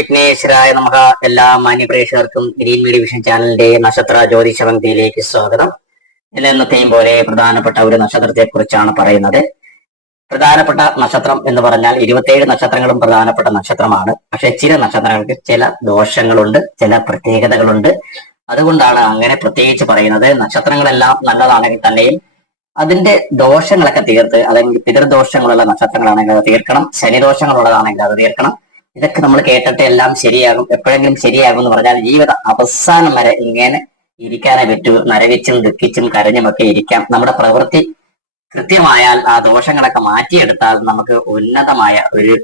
വിഘ്നേശ്വരായ നമുക്ക് എല്ലാ മാന്യ പ്രേക്ഷകർക്കും ഗ്രീൻ മീഡിയ വിഷൻ ചാനലിന്റെ നക്ഷത്ര ജ്യോതിഷ പങ്ക്തിയിലേക്ക് സ്വാഗതം. ഇന്ന് എന്നത്തെയും പോലെ പ്രധാനപ്പെട്ട ഒരു നക്ഷത്രത്തെ കുറിച്ചാണ് പറയുന്നത്. പ്രധാനപ്പെട്ട നക്ഷത്രം എന്ന് പറഞ്ഞാൽ ഇരുപത്തിയേഴ് നക്ഷത്രങ്ങളും പ്രധാനപ്പെട്ട നക്ഷത്രമാണ്. പക്ഷെ ചില നക്ഷത്രങ്ങൾക്ക് ചില ദോഷങ്ങളുണ്ട് ചില പ്രത്യേകതകളുണ്ട്. അതുകൊണ്ടാണ് അങ്ങനെ പ്രത്യേകിച്ച് പറയുന്നത്. നക്ഷത്രങ്ങളെല്ലാം നല്ലതാണെങ്കിൽ തന്നെയും അതിന്റെ ദോഷങ്ങളൊക്കെ തീർത്ത് അല്ലെങ്കിൽ പിതൃദോഷങ്ങളുള്ള നക്ഷത്രങ്ങളാണെങ്കിൽ അത് തീർക്കണം ശനിദോഷങ്ങളുള്ളതാണെങ്കിൽ അത് തീർക്കണം. ഇതൊക്കെ നമ്മൾ കേട്ടിട്ട് എല്ലാം ശരിയാകും. എപ്പോഴെങ്കിലും ശരിയാകും എന്ന് പറഞ്ഞാൽ ജീവിതം അവസാനം വരെ ഇങ്ങനെ ഇരിക്കാനേ പറ്റൂ. നരവിച്ചും ദുഃഖിച്ചും കരഞ്ഞുമൊക്കെ ഇരിക്കാം. നമ്മുടെ പ്രവൃത്തി കൃത്യമായാൽ ആ ദോഷങ്ങളൊക്കെ മാറ്റിയെടുത്താൽ നമുക്ക് ഉന്നതമായ ഒരു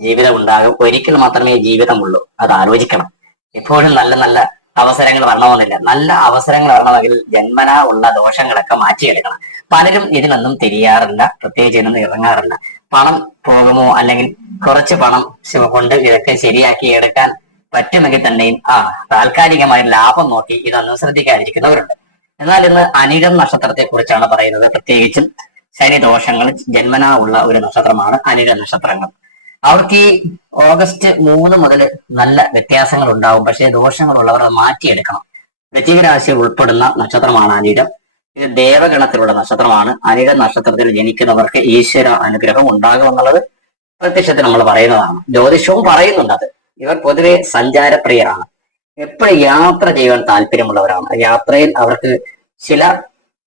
ജീവിതം ഉണ്ടാകും. ഒരിക്കൽ മാത്രമേ ജീവിതമുള്ളൂ. അത് ആലോചിക്കണം. എപ്പോഴും നല്ല നല്ല അവസരങ്ങൾ വരണമെന്നില്ല. നല്ല അവസരങ്ങൾ വരണമെങ്കിൽ ജന്മനാ ഉള്ള ദോഷങ്ങളൊക്കെ മാറ്റിയെടുക്കണം. പലരും ഇതിനൊന്നും തിരിയാറില്ല. പ്രത്യേകിച്ച് ഇതിനൊന്നും ഇറങ്ങാറില്ല. പണം പോകുമോ അല്ലെങ്കിൽ കുറച്ച് പണം കൊണ്ട് ഇതൊക്കെ ശരിയാക്കി എടുക്കാൻ പറ്റുമെങ്കിൽ തന്നെയും ആ താൽക്കാലികമായ ലാഭം നോക്കി ഇതൊന്നും ശ്രദ്ധിക്കാതിരിക്കുന്നവരുണ്ട്. എന്നാൽ ഇന്ന് അനിഴം നക്ഷത്രത്തെ കുറിച്ചാണ് പറയുന്നത്. പ്രത്യേകിച്ചും ശനി ദോഷങ്ങൾ ജന്മനാ ഉള്ള ഒരു നക്ഷത്രമാണ് അനിഴ നക്ഷത്രങ്ങൾ. അവർക്ക് ഈ ഓഗസ്റ്റ് മൂന്ന് മുതൽ നല്ല വ്യത്യാസങ്ങൾ ഉണ്ടാവും. പക്ഷേ ദോഷങ്ങളുള്ളവർ മാറ്റിയെടുക്കണം. വൃശ്ചിക രാശി ഉൾപ്പെടുന്ന നക്ഷത്രമാണ് അനിഴം. ഇത് ദേവഗണത്തിലുള്ള നക്ഷത്രമാണ്. അനിഴ നക്ഷത്രത്തിൽ ജനിക്കുന്നവർക്ക് ഈശ്വര അനുഗ്രഹം ഉണ്ടാകുമെന്നുള്ളത് പ്രത്യക്ഷത്തിൽ നമ്മൾ പറയുന്നതാണ്. ജ്യോതിഷവും പറയുന്നുണ്ട് അത്. ഇവർ പൊതുവെ സഞ്ചാരപ്രിയരാണ്. എപ്പോഴും യാത്ര ചെയ്യാൻ താല്പര്യമുള്ളവരാണ്. യാത്രയിൽ അവർക്ക് ചില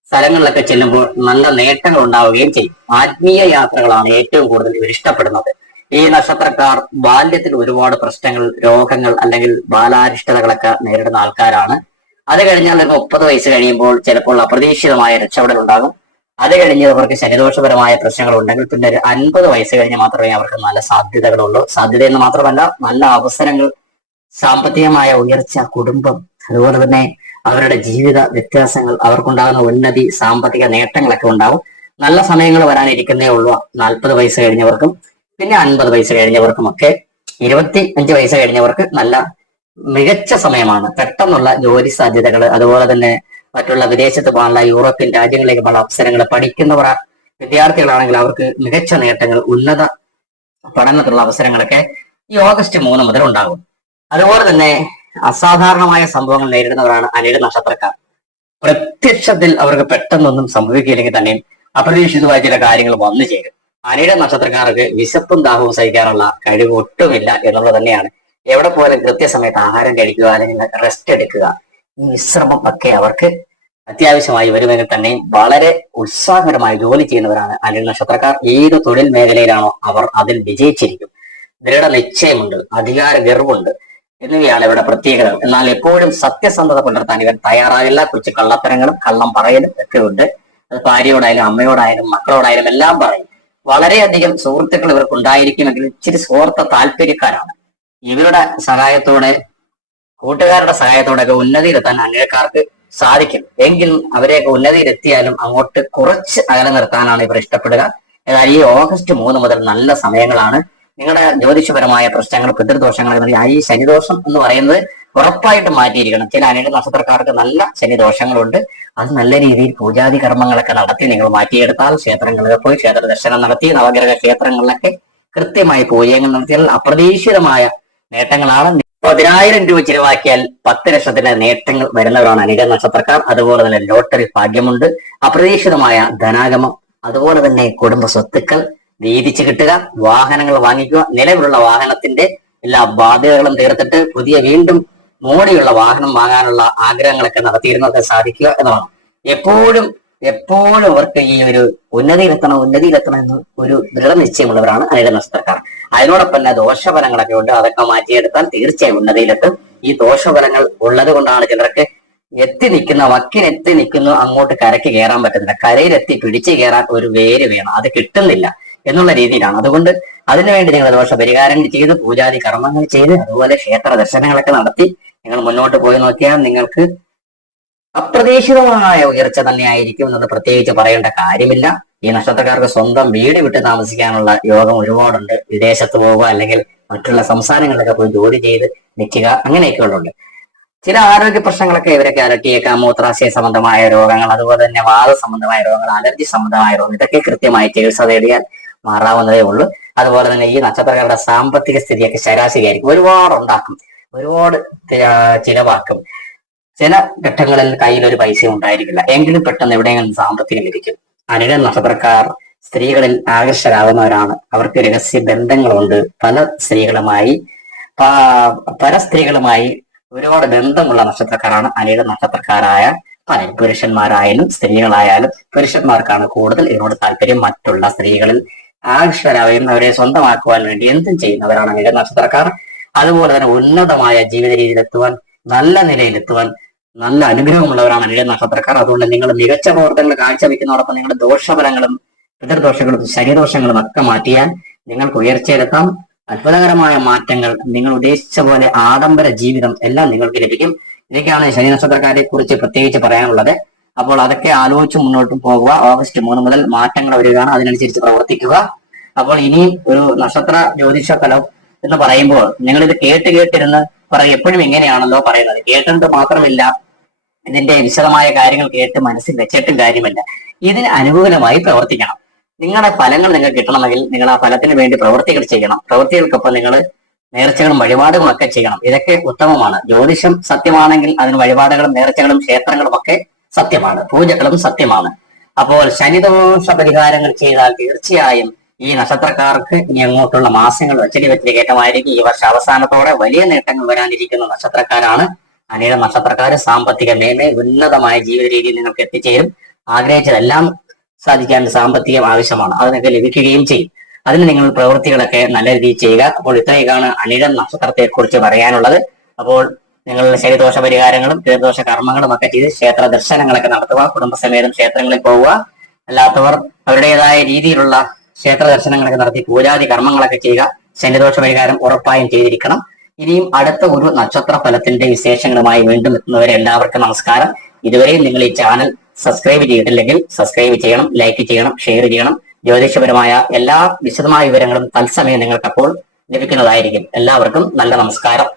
സ്ഥലങ്ങളിലൊക്കെ ചെല്ലുമ്പോൾ നല്ല നേട്ടങ്ങൾ ഉണ്ടാവുകയും ചെയ്യും. ആത്മീയ യാത്രകളാണ് ഏറ്റവും കൂടുതൽ ഇവർ ഇഷ്ടപ്പെടുന്നത്. ഈ നക്ഷത്രക്കാർ ബാല്യത്തിൽ ഒരുപാട് പ്രശ്നങ്ങൾ രോഗങ്ങൾ അല്ലെങ്കിൽ ബാലാരിഷ്ടതകളൊക്കെ നേരിടുന്ന ആൾക്കാരാണ്. അത് കഴിഞ്ഞാൽ ഒരു മുപ്പത് വയസ്സ് കഴിയുമ്പോൾ ചിലപ്പോൾ അപ്രതീക്ഷിതമായ രക്ഷപ്പെടൽ ഉണ്ടാകും അത് കഴിഞ്ഞ് അവർക്ക് ശനിദോഷപരമായ പ്രശ്നങ്ങൾ ഉണ്ടെങ്കിൽ പിന്നെ ഒരു അൻപത് വയസ്സ് കഴിഞ്ഞ് മാത്രമേ അവർക്ക് നല്ല സാധ്യതകളുള്ളൂ. സാധ്യത എന്ന് മാത്രമല്ല നല്ല അവസരങ്ങൾ സാമ്പത്തികമായ ഉയർച്ച കുടുംബം അതുപോലെ തന്നെ അവരുടെ ജീവിത വ്യത്യാസങ്ങൾ അവർക്കുണ്ടാകുന്ന ഉന്നതി സാമ്പത്തിക നേട്ടങ്ങളൊക്കെ ഉണ്ടാവും നല്ല സമയങ്ങൾ വരാനിരിക്കുന്നേ ഉള്ളൂ നാൽപ്പത് വയസ്സ് കഴിഞ്ഞവർക്കും. പിന്നെ അൻപത് വയസ്സ് കഴിഞ്ഞവർക്കും ഒക്കെ ഇരുപത്തി അഞ്ച് വയസ്സ് കഴിഞ്ഞവർക്ക് നല്ല മികച്ച സമയമാണ്. പെട്ടെന്നുള്ള ജോലി സാധ്യതകൾ അതുപോലെ തന്നെ മറ്റുള്ള വിദേശത്ത് പോകാനുള്ള യൂറോപ്യൻ രാജ്യങ്ങളിലേക്ക് പോകാനുള്ള അവസരങ്ങൾ പഠിക്കുന്നവർ വിദ്യാർത്ഥികളാണെങ്കിൽ അവർക്ക് മികച്ച നേട്ടങ്ങൾ ഉന്നത പഠനത്തിലുള്ള അവസരങ്ങളൊക്കെ ഈ ഓഗസ്റ്റ് മൂന്ന് മുതൽ ഉണ്ടാകും. അതുപോലെ തന്നെ അസാധാരണമായ സംഭവങ്ങൾ നേരിടുന്നവരാണ് അനിഴ നക്ഷത്രക്കാർ. പ്രത്യക്ഷത്തിൽ അവർക്ക് പെട്ടെന്നൊന്നും സംഭവിക്കില്ലെങ്കിൽ തന്നെയും അപ്രതീക്ഷിതമായ ചില കാര്യങ്ങൾ വന്നു ചേരും. അനിഴ നക്ഷത്രക്കാർക്ക് വിശപ്പും ദാഹവും സഹിക്കാനുള്ള കഴിവ് ഒട്ടുമില്ല എന്നുള്ളത് തന്നെയാണ് എവിടെ പോയാലും കൃത്യസമയത്ത് ആഹാരം കഴിക്കുക അല്ലെങ്കിൽ റെസ്റ്റ് എടുക്കുക. ഈ വിശ്രമം ഒക്കെ അവർക്ക് അത്യാവശ്യമായി വരുമെങ്കിൽ തന്നെ വളരെ ഉത്സാഹകരമായി ജോലി ചെയ്യുന്നവരാണ് അനിൽ നക്ഷത്രക്കാർ. ഏത് തൊഴിൽ മേഖലയിലാണോ അവർ അതിൽ വിജയിച്ചിരിക്കും. ദൃഢ നിശ്ചയമുണ്ട് അധികാര ഗർവുണ്ട് എന്നിവയാണ് ഇവിടെ പ്രത്യേകത എന്നാൽ എപ്പോഴും സത്യസന്ധത പുലർത്താൻ ഇവർ തയ്യാറാകില്ല. കൊച്ചു കള്ളത്തരങ്ങളും കള്ളം പറയലും ഒക്കെ ഉണ്ട്. അത് ഭാര്യയോടായാലും അമ്മയോടായാലും മക്കളോടായാലും എല്ലാം പറയും. വളരെയധികം സുഹൃത്തുക്കൾ ഇവർക്ക് ഉണ്ടായിരിക്കുമെങ്കിൽ ഇച്ചിരി സ്വാർത്ഥ താല്പര്യക്കാരാണ്. ഇവരുടെ സഹായത്തോടെ കൂട്ടുകാരുടെ സഹായത്തോടെയൊക്കെ ഉന്നതിയിലെത്താൻ അനേക്കാർക്ക് സാധിക്കും. എങ്കിൽ അവരെയൊക്കെ ഉന്നതിയിലെത്തിയാലും അങ്ങോട്ട് കുറച്ച് അകലെ നിർത്താനാണ് ഇവർ ഇഷ്ടപ്പെടുക. എന്നാൽ ഈ ഓഗസ്റ്റ് മൂന്ന് മുതൽ നല്ല സമയങ്ങളാണ്. നിങ്ങളുടെ ജ്യോതിഷപരമായ പ്രശ്നങ്ങൾ പിതൃദോഷങ്ങൾ ഈ ശനിദോഷം എന്ന് പറയുന്നത് ഉറപ്പായിട്ട് മാറ്റിയിരിക്കണം. ചില അനേക നക്ഷത്രക്കാർക്ക് നല്ല ശനിദോഷങ്ങളുണ്ട്. അത് നല്ല രീതിയിൽ പൂജാതി കർമ്മങ്ങളൊക്കെ നടത്തി നിങ്ങൾ മാറ്റിയെടുത്താൽ ക്ഷേത്രങ്ങളിൽ പോയി ക്ഷേത്ര ദർശനം നടത്തി നവഗ്രഹ ക്ഷേത്രങ്ങളിലൊക്കെ കൃത്യമായി പൂജകൾ നടത്തിയാൽ അപ്രതീക്ഷിതമായ നേട്ടങ്ങളാണ്. പതിനായിരം രൂപ ചിലവാക്കിയാൽ പത്ത് ലക്ഷത്തിന്റെ നേട്ടങ്ങൾ വരുന്നവരാണ് അനിക നക്ഷത്രക്കാർ. അതുപോലെ തന്നെ ലോട്ടറി ഭാഗ്യമുണ്ട്. അപ്രതീക്ഷിതമായ ധനാഗമം. അതുപോലെ തന്നെ കുടുംബ സ്വത്തുക്കൾ വീതിച്ചു കിട്ടുക വാഹനങ്ങൾ വാങ്ങിക്കുക. നിലവിലുള്ള വാഹനത്തിന്റെ എല്ലാ ബാധ്യതകളും തീർത്തിട്ട് പുതിയ വീണ്ടും മോടിയുള്ള വാഹനം വാങ്ങാനുള്ള ആഗ്രഹങ്ങളൊക്കെ നടത്തിയിരുന്നൊക്കെ സാധിക്കുക എന്നതാണ്. എപ്പോഴും എപ്പോഴും അവർക്ക് ഈ ഒരു ഉന്നതിയിലെത്തണം ഉന്നതിയിലെത്തണം എന്ന് ഒരു ദൃഢനിശ്ചയമുള്ളവരാണ് അനിഴ നക്ഷത്രക്കാർ. അതിനോടൊപ്പം തന്നെ ദോഷഫലങ്ങളൊക്കെ ഉണ്ട്. അതൊക്കെ മാറ്റിയെടുത്താൽ തീർച്ചയായും ഉന്നതിയിലെത്തും. ഈ ദോഷഫലങ്ങൾ ഉള്ളത് കൊണ്ടാണ് ചിലർക്ക് എത്തി നിൽക്കുന്ന വക്കിനെത്തി നിൽക്കുന്നു അങ്ങോട്ട് കരയ്ക്ക് കയറാൻ പറ്റുന്നില്ല. കരയിലെത്തി പിടിച്ചു കയറാൻ ഒരു വേര് വേണം. അത് കിട്ടുന്നില്ല എന്നുള്ള രീതിയിലാണ്. അതുകൊണ്ട് അതിനുവേണ്ടി നിങ്ങൾ ദോഷ പരിഹാരം ചെയ്ത് പൂജാതി കർമ്മങ്ങൾ ചെയ്ത് അതുപോലെ ക്ഷേത്ര ദർശനങ്ങളൊക്കെ നടത്തി നിങ്ങൾ മുന്നോട്ട് പോയി നോക്കിയാൽ നിങ്ങൾക്ക് അപ്രതീക്ഷിതമായ ഉയർച്ച തന്നെയായിരിക്കും എന്നത് പ്രത്യേകിച്ച് പറയേണ്ട കാര്യമില്ല. ഈ നക്ഷത്രക്കാർക്ക് സ്വന്തം വീട് വിട്ട് താമസിക്കാനുള്ള യോഗം ഒരുപാടുണ്ട്. വിദേശത്ത് പോവുക അല്ലെങ്കിൽ മറ്റുള്ള സംസ്ഥാനങ്ങളിലൊക്കെ പോയി ജോലി ചെയ്ത് നിൽക്കുക അങ്ങനെയൊക്കെ ഉള്ളുണ്ട് ചില ആരോഗ്യ പ്രശ്നങ്ങളൊക്കെ ഇവരൊക്കെ അലട്ടിയേക്കാം മൂത്രാശയ സംബന്ധമായ രോഗങ്ങൾ അതുപോലെ തന്നെ വാദ സംബന്ധമായ രോഗങ്ങൾ അലർജി സംബന്ധമായ രോഗങ്ങൾ ഇതൊക്കെ കൃത്യമായി ചികിത്സ തേടിയാൽ മാറാവുന്നതേ ഉള്ളൂ. അതുപോലെ തന്നെ ഈ നക്ഷത്രക്കാരുടെ സാമ്പത്തിക സ്ഥിതിയൊക്കെ ശരാശരി ആയിരിക്കും ഒരുപാട് ഉണ്ടാക്കും ഒരുപാട് ചിലവാക്കും. ചില ഘട്ടങ്ങളിൽ കയ്യിൽ ഒരു പൈസ ഉണ്ടായിരിക്കില്ല. എങ്കിലും പെട്ടെന്ന് എവിടെയെങ്കിലും സാമ്പത്തികം ലഭിക്കും അനിഴ നക്ഷത്രക്കാർ സ്ത്രീകളിൽ ആകർഷരാകുന്നവരാണ് അവർക്ക് രഹസ്യ ബന്ധങ്ങളുണ്ട്. പല സ്ത്രീകളുമായി പല സ്ത്രീകളുമായി ഒരുപാട് ബന്ധമുള്ള നക്ഷത്രക്കാരാണ് അനിഴ നക്ഷത്രക്കാരായ പല പുരുഷന്മാരായാലും സ്ത്രീകളായാലും പുരുഷന്മാർക്കാണ് കൂടുതൽ ഇതിനോട് താല്പര്യം. മറ്റുള്ള സ്ത്രീകളിൽ ആകർഷകരാവുകയും അവരെ സ്വന്തമാക്കുവാൻ വേണ്ടി എന്തും ചെയ്യുന്നവരാണ് അനിഴ നക്ഷത്രക്കാർ. അതുപോലെ തന്നെ ഉന്നതമായ ജീവിത രീതിയിലെത്തുവാൻ നല്ല നിലയിലെത്തുവാൻ നല്ല അനുഗ്രഹമുള്ളവരാണ് അനിഴ നക്ഷത്രക്കാർ. അതുകൊണ്ട് നിങ്ങൾ മികച്ച പ്രവർത്തനങ്ങൾ കാഴ്ചവെക്കുന്നതോടൊപ്പം നിങ്ങളുടെ ദോഷഫലങ്ങളും പിതൃദോഷങ്ങളും ശരീരദോഷങ്ങളും ഒക്കെ മാറ്റിയാൽ നിങ്ങൾക്ക് ഉയർച്ചയിലെത്താം അത്ഭുതകരമായ മാറ്റങ്ങൾ നിങ്ങൾ ഉദ്ദേശിച്ച പോലെ ആഡംബര ജീവിതം എല്ലാം നിങ്ങൾക്ക് ലഭിക്കും. ഇതൊക്കെയാണ് ശനി നക്ഷത്രക്കാരെ കുറിച്ച് പ്രത്യേകിച്ച് പറയാനുള്ളത്. അപ്പോൾ അതൊക്കെ ആലോചിച്ച് മുന്നോട്ട് പോകുക ഓഗസ്റ്റ് മൂന്ന് മുതൽ മാറ്റങ്ങൾ വരികയാണ്. അതിനനുസരിച്ച് പ്രവർത്തിക്കുക. അപ്പോൾ ഇനിയും ഒരു നക്ഷത്ര ജ്യോതിഷ ഫലം എന്ന് പറയുമ്പോൾ നിങ്ങൾ ഇത് കേട്ട് കേട്ടിരുന്ന് പറയും എപ്പോഴും ഇങ്ങനെയാണല്ലോ പറയുന്നത്. കേട്ടിട്ട് മാത്രമില്ല ഇതിന്റെ വിശദമായ കാര്യങ്ങൾ കേട്ട് മനസ്സിൽ വെച്ചിട്ടും കാര്യമില്ല. ഇതിന് അനുകൂലമായി പ്രവർത്തിക്കണം. നിങ്ങളുടെ ഫലങ്ങൾ നിങ്ങൾക്ക് കിട്ടണമെങ്കിൽ നിങ്ങൾ ആ ഫലത്തിന് വേണ്ടി പ്രവൃത്തികൾ ചെയ്യണം. പ്രവൃത്തികൾക്കൊപ്പം നിങ്ങൾ നേർച്ചകളും വഴിപാടുകളും ഒക്കെ ചെയ്യണം. ഇതൊക്കെ ഉത്തമമാണ്. ജ്യോതിഷം സത്യമാണെങ്കിൽ അതിന് വഴിപാടുകളും നേർച്ചകളും ക്ഷേത്രങ്ങളും ഒക്കെ സത്യമാണ്. പൂജകളും സത്യമാണ്. അപ്പോൾ ശനിദോഷ പരിഹാരങ്ങൾ ചെയ്താൽ തീർച്ചയായും ഈ നക്ഷത്രക്കാർക്ക് ഇനി അങ്ങോട്ടുള്ള മാസങ്ങൾ അച്ചടി വെച്ചടി കയറ്റമായിരിക്കും ഈ വർഷ അവസാനത്തോടെ വലിയ നേട്ടങ്ങൾ വരാനിരിക്കുന്ന നക്ഷത്രക്കാരാണ് അനേക നക്ഷത്രക്കാർ സാമ്പത്തിക മേന്മ ഉന്നതമായ ജീവിത രീതിയിൽ നിങ്ങൾക്ക് എത്തിച്ചേരും. ആഗ്രഹിച്ചതെല്ലാം സാധിക്കാൻ സാമ്പത്തികം ആവശ്യമാണ്. അതിനൊക്കെ ലഭിക്കുകയും ചെയ്യും. അതിന് നിങ്ങൾ പ്രവൃത്തികളൊക്കെ നല്ല രീതിയിൽ ചെയ്യുക. അപ്പോൾ ഇത്രയൊക്കെയാണ് അനിഴം നക്ഷത്രത്തെ കുറിച്ച് പറയാനുള്ളത്. അപ്പോൾ നിങ്ങളുടെ ശരിദോഷ പരിഹാരങ്ങളും തീർദോഷ കർമ്മങ്ങളും ഒക്കെ ചെയ്ത് ക്ഷേത്ര ദർശനങ്ങളൊക്കെ നടത്തുക. കുടുംബസമേതം ക്ഷേത്രങ്ങളിൽ പോവുക. അല്ലാത്തവർ അവരുടേതായ രീതിയിലുള്ള ക്ഷേത്ര ദർശനങ്ങളൊക്കെ നടത്തി പൂജാതി കർമ്മങ്ങളൊക്കെ ചെയ്യുക ശനിദോഷ പരിഹാരം ഉറപ്പായും ചെയ്തിരിക്കണം. ഇനിയും അടുത്ത ഒരു നക്ഷത്ര ഫലത്തിന്റെ വിശേഷങ്ങളുമായി വീണ്ടും എത്തുന്നവരെ എല്ലാവർക്കും നമസ്കാരം. ഇതുവരെയും നിങ്ങൾ ഈ ചാനൽ സബ്സ്ക്രൈബ് ചെയ്തിട്ടില്ലെങ്കിൽ സബ്സ്ക്രൈബ് ചെയ്യണം ലൈക്ക് ചെയ്യണം ഷെയർ ചെയ്യണം. ജ്യോതിഷപരമായ എല്ലാ വിശദമായ വിവരങ്ങളും തത്സമയം നിങ്ങൾക്കപ്പോൾ ലഭിക്കുന്നതായിരിക്കും. എല്ലാവർക്കും നല്ല നമസ്കാരം.